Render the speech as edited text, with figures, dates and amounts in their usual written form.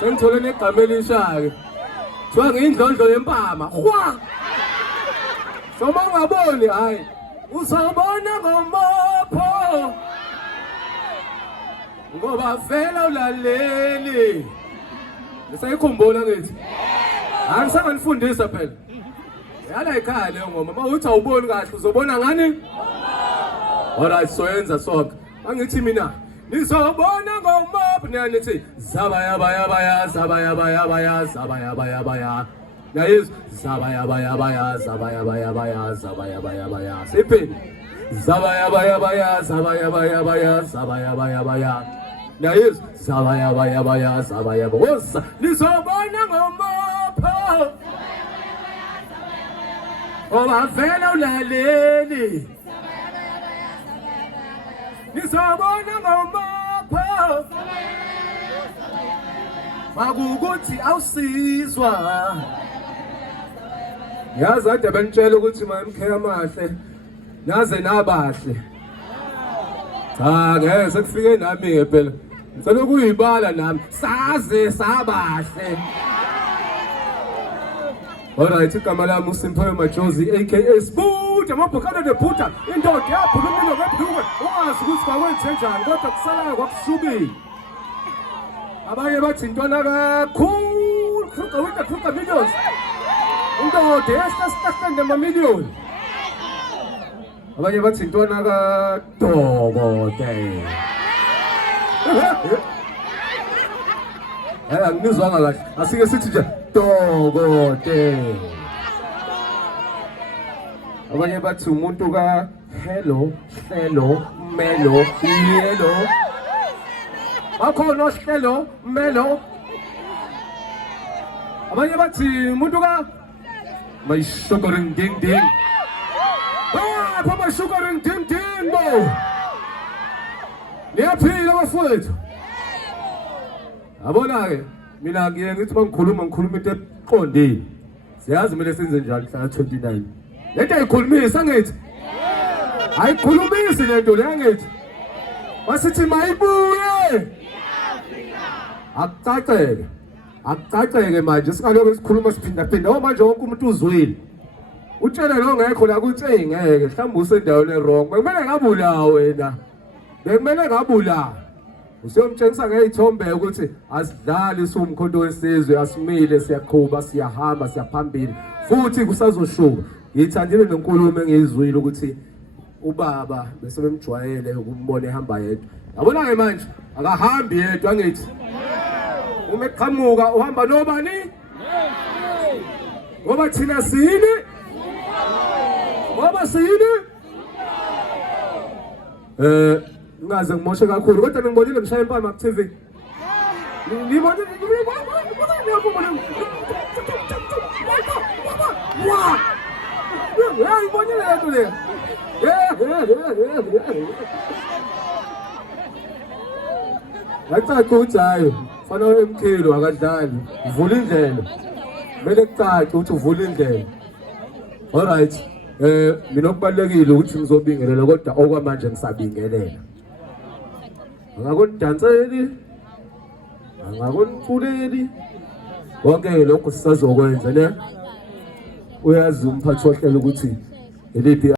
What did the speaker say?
Sengithole negama elisha-ke. Kuthiwa ngiyindlondlo yempama. Hwa! Soma ungaboni, hayi. Uzobona ngomopho. Ngoba vele ulaleli. Nisayikhumbula ngithi? Angisanganifundisa phela. Yala ekhaya leyo ngoma. Mawuthi awuboni kahle uzobona ngani? Alright, soyenza sonke. Angithi mina nizobona ngomopho nithi zabayabaya zabayabaya zabayabaya. Nayizwa zabayabaya zabayabaya. Siphi? Zabayabaya zabayabaya. Nayizwa zabayabaya. Woza nizobona ngomopho. Oba vele ulaleli. Nizobona ngomopho. Makukuthi awusizwa. Yazi ade benitshela ukuthi mamkhe amahle naze nabahle. Cha ngeke sekufike nami ke phela. Ngicela ukuyibala nami saze sabahle. Alright, igama lami uSimphiwe Majozi aka Sputa amabhokana nephutha indoda yaphuma impilo ngebhluke ungazi ukuthi kwakwenze njani kodwa kusalayo kwakusubile. Abanye bathi intwana kakhulu khruka millions. Indoda yesitastande ama-million. Abanye bathi intwana kaDokotela. Angizwanga kahle. Asike sithi nje Dokotela. Abanye bathi umuntu ka hello, melo, yelo. Akhona ohlelo, melo. Abanye bathi umuntu ka my sugaring ding ding. Papa sugaring ding ding bo. Niyaphila bafowethu. Abona ke mina ngiye ngithi bangikhuluma into eqondile. Siyazi kumele senze njani mhla 29. Lento ayikhulumisa ngithi. Ayikhulumisi lento le ngithi. Basithi mayibuye. Akucaceke manje sikaloko sikhuluma siphinda manje wonke umuntu uzwile. Utshela lo ngekho la kuthi ngeke mhlawumbe usendaweni errong. Bekumele ngabula wena. Bekumele ngabula. Usiyomtshengisa ngezithombe ukuthi asidlali somkhonto wesizwe asimile siyaqhuba siyahamba siyaphambili futhi kusazoshuka. Ngithandile nenkulumo engizwile ukuthi ubaba bese bemjwayele ukumbona ehamba yedwa. Yabona ke manje akahambi yedwa ngithi. Uma eqhamuka uhamba nobani? Ngoba thina sini? Ngoba sini? Ngaze ngimoshe kakhulu kodwa ngibonile ngishaya impama ku TV. Ngibonile ngibonile lento le. Ngacaca ukuthi hayi fanele emkhilo akadlali. Uvula indlela. Kumele kucace ukuthi uvula indlela. Alright. Mina okubalekile ukuthi ngizobingelela kodwa okwamanje ngisabingelela. Angakonidanseli. Angakoniculeli. Konke lokho sisazokwenza ne. Uyazi umphathi wohlelo ukuthi eliphi